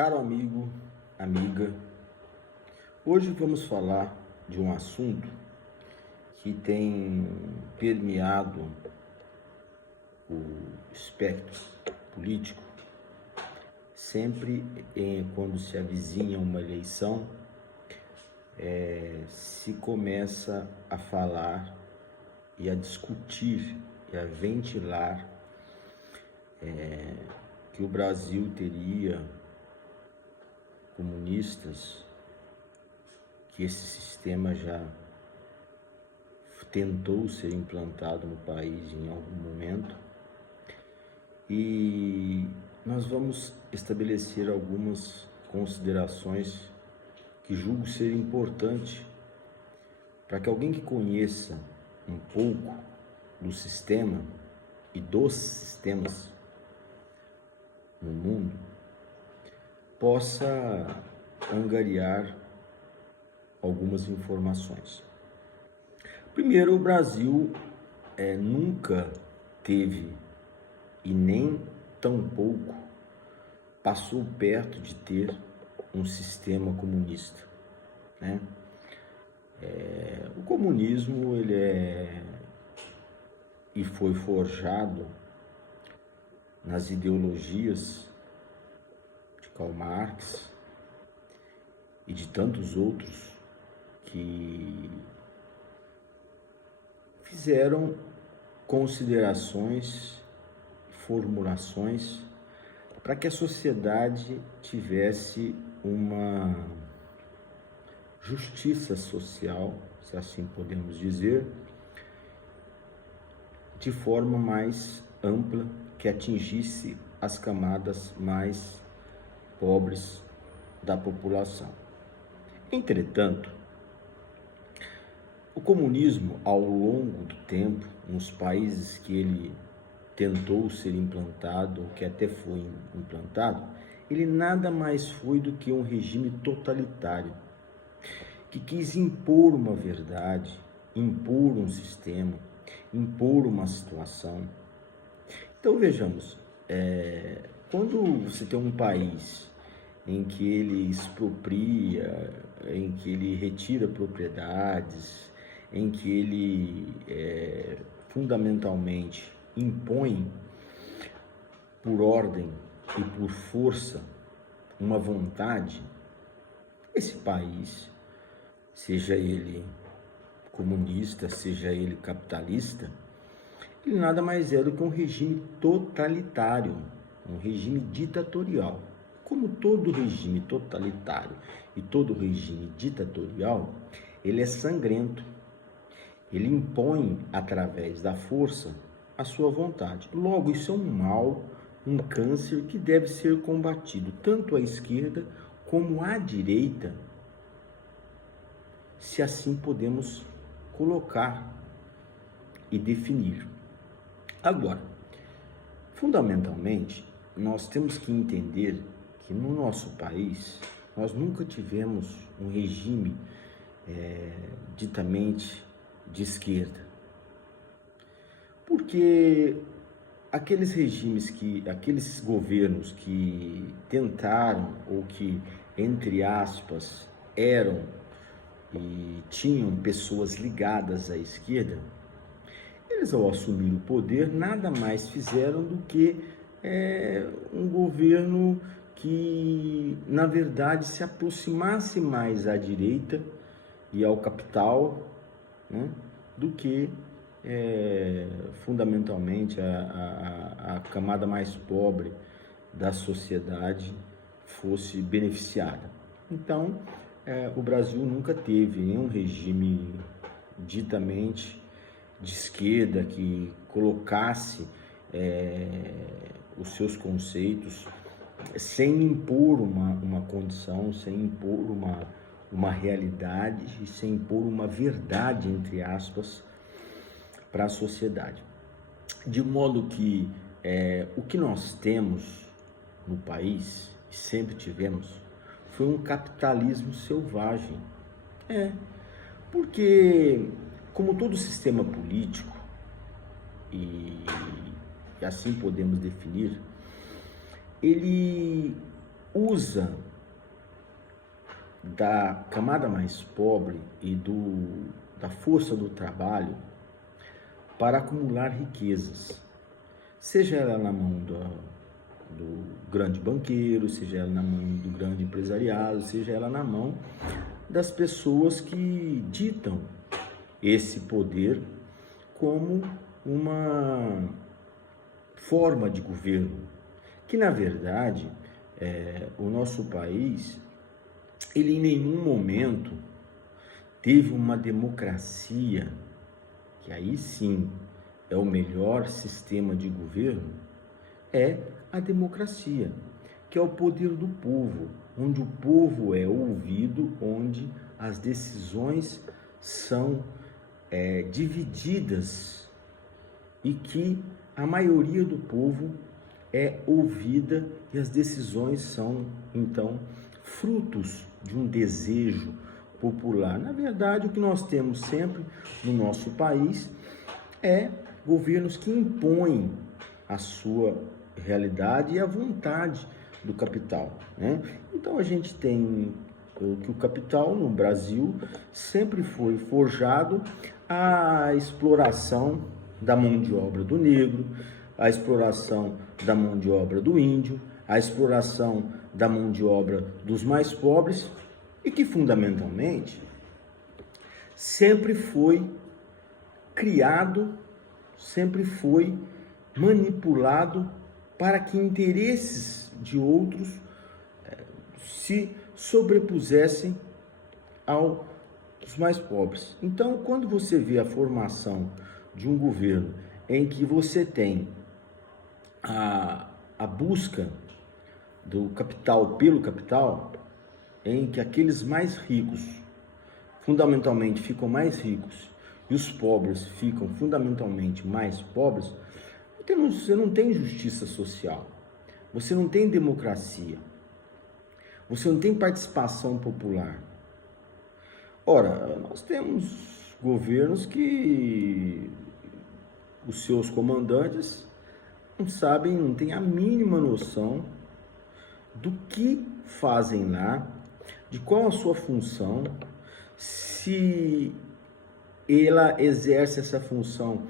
Caro amigo, amiga, hoje vamos falar de um assunto que tem permeado o espectro político sempre quando se avizinha uma eleição, se começa a falar e a discutir e a ventilar que o Brasil teria comunistas, que esse sistema já tentou ser implantado no país em algum momento, e nós vamos estabelecer algumas considerações que julgo ser importante para que alguém que conheça um pouco do sistema e dos sistemas no mundo possa angariar algumas informações. Primeiro, o Brasil nunca teve e nem tampouco passou perto de ter um sistema comunista, né? O comunismo e foi forjado nas ideologias de Karl Marx e de tantos outros que fizeram considerações, formulações para que a sociedade tivesse uma justiça social, se assim podemos dizer, de forma mais ampla, que atingisse as camadas mais pobres da população. Entretanto, o comunismo, ao longo do tempo, nos países que ele tentou ser implantado, ou que até foi implantado, ele nada mais foi do que um regime totalitário, que quis impor uma verdade, impor um sistema, impor uma situação. Então vejamos, quando você tem um país em que ele expropria, em que ele retira propriedades, em que ele fundamentalmente impõe por ordem e por força uma vontade, esse país, seja ele comunista, seja ele capitalista, ele nada mais é do que um regime totalitário, um regime ditatorial. Como todo regime totalitário e todo regime ditatorial, ele é sangrento. Ele impõe, através da força, a sua vontade. Logo, isso é um mal, um câncer que deve ser combatido tanto à esquerda como à direita, se assim podemos colocar e definir. Agora, fundamentalmente, nós temos que entender que no nosso país nós nunca tivemos um regime ditamente de esquerda, porque aqueles governos que tentaram ou que, entre aspas, eram e tinham pessoas ligadas à esquerda, eles, ao assumir o poder, nada mais fizeram do que um governo que, na verdade, se aproximasse mais à direita e ao capital, né, do que fundamentalmente a camada mais pobre da sociedade fosse beneficiada. Então, o Brasil nunca teve nenhum regime ditamente de esquerda que colocasse os seus conceitos sem impor uma condição, sem impor uma realidade e sem impor uma verdade, entre aspas, para a sociedade. De modo que o que nós temos no país, e sempre tivemos, foi um capitalismo selvagem. Porque, como todo sistema político, e assim podemos definir, ele usa da camada mais pobre e da força do trabalho para acumular riquezas, seja ela na mão do grande banqueiro, seja ela na mão do grande empresariado, seja ela na mão das pessoas que ditam esse poder como uma forma de governo, que na verdade o nosso país, ele em nenhum momento teve uma democracia, que aí sim é o melhor sistema de governo, é a democracia, que é o poder do povo, onde o povo é ouvido, onde as decisões são divididas e que a maioria do povo é ouvida e as decisões são, então, frutos de um desejo popular. Na verdade, o que nós temos sempre no nosso país é governos que impõem a sua realidade e a vontade do capital, né? Então a gente tem que o capital no Brasil sempre foi forjado à exploração da mão de obra do negro, a exploração da mão de obra do índio, a exploração da mão de obra dos mais pobres e que fundamentalmente sempre foi criado, sempre foi manipulado para que interesses de outros se sobrepusessem aos mais pobres. Então, quando você vê a formação de um governo em que você tem a busca do capital pelo capital, em que aqueles mais ricos fundamentalmente ficam mais ricos e os pobres ficam fundamentalmente mais pobres, você não tem justiça social, você não tem democracia, você não tem participação popular. Ora, nós temos governos que os seus comandantes não sabem, não têm a mínima noção do que fazem lá, de qual a sua função, se ela exerce essa função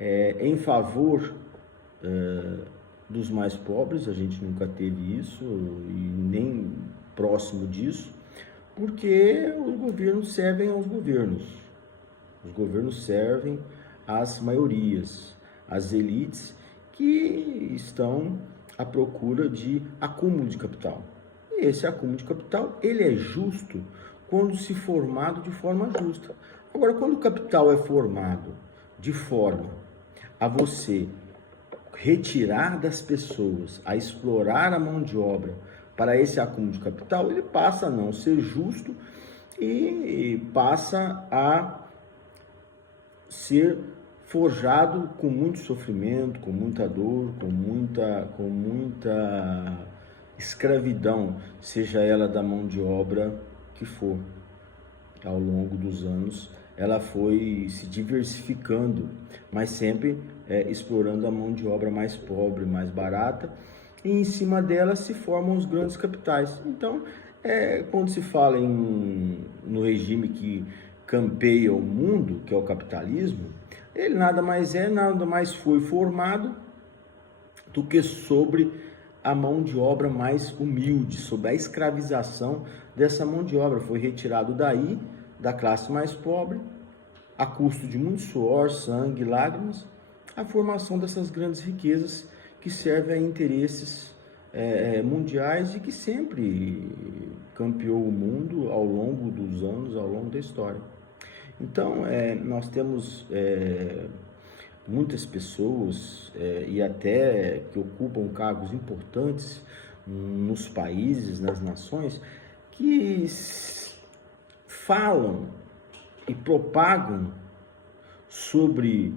em favor dos mais pobres. A gente nunca teve isso e nem próximo disso, porque os governos servem aos governos, os governos servem às maiorias, às elites que estão à procura de acúmulo de capital. E esse acúmulo de capital, ele é justo quando se formado de forma justa. Agora, quando o capital é formado de forma a você retirar das pessoas, a explorar a mão de obra para esse acúmulo de capital, ele passa a não ser justo e passa a ser forjado com muito sofrimento, com muita dor, com muita escravidão, seja ela da mão de obra que for. Ao longo dos anos, ela foi se diversificando, mas sempre explorando a mão de obra mais pobre, mais barata, e em cima dela se formam os grandes capitais. Então, quando se fala no regime que campeia o mundo, que é o capitalismo, ele nada mais foi formado do que sobre a mão de obra mais humilde, sobre a escravização dessa mão de obra. Foi retirado daí, da classe mais pobre, a custo de muito suor, sangue, lágrimas, a formação dessas grandes riquezas que servem a interesses mundiais e que sempre campeou o mundo ao longo dos anos, ao longo da história. Então, nós temos muitas pessoas e até que ocupam cargos importantes nos países, nas nações, que falam e propagam sobre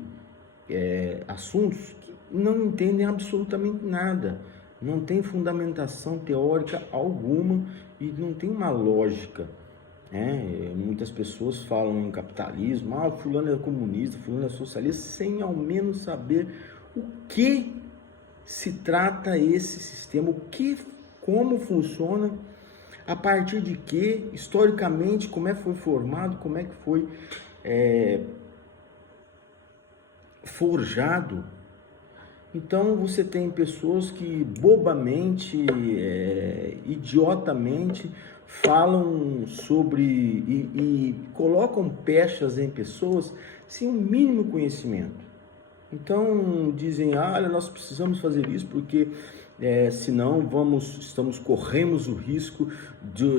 assuntos que não entendem absolutamente nada, não tem fundamentação teórica alguma e não tem uma lógica. Muitas pessoas falam em capitalismo, fulano é comunista, fulano é socialista, sem ao menos saber o que se trata esse sistema, como funciona, a partir de quê, historicamente, como é que foi formado, como é que foi forjado. Então você tem pessoas que bobamente, idiotamente falam sobre e colocam pechas em pessoas sem o mínimo conhecimento. Então dizem, olha, nós precisamos fazer isso porque senão corremos o risco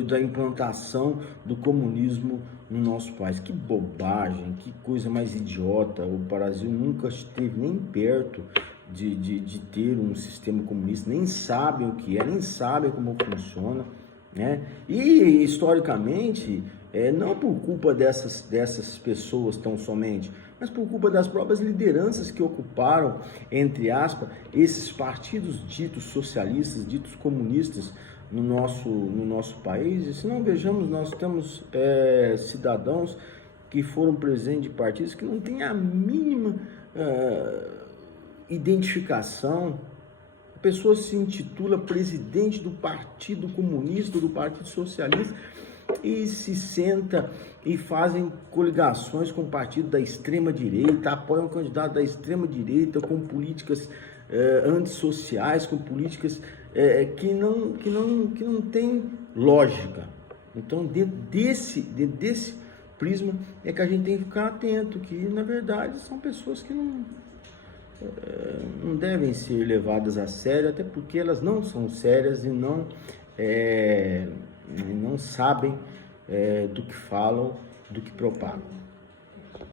da implantação do comunismo no nosso país. Que bobagem, que coisa mais idiota. O Brasil nunca esteve nem perto de ter um sistema comunista, nem sabem o que é, nem sabem como funciona, né? E historicamente, não por culpa dessas pessoas tão somente, mas por culpa das próprias lideranças que ocuparam, entre aspas, esses partidos ditos socialistas, ditos comunistas no nosso país. E se não vejamos, nós temos cidadãos que foram presidentes de partidos que não têm a mínima identificação. A pessoa se intitula presidente do Partido Comunista, do Partido Socialista, e se senta e fazem coligações com o partido da extrema-direita, apoiam um candidato da extrema-direita com políticas antissociais, com políticas que não tem lógica. Então, dentro desse prisma é que a gente tem que ficar atento, que na verdade são pessoas que não devem ser levadas a sério, até porque elas não são sérias e não sabem do que falam, do que propagam.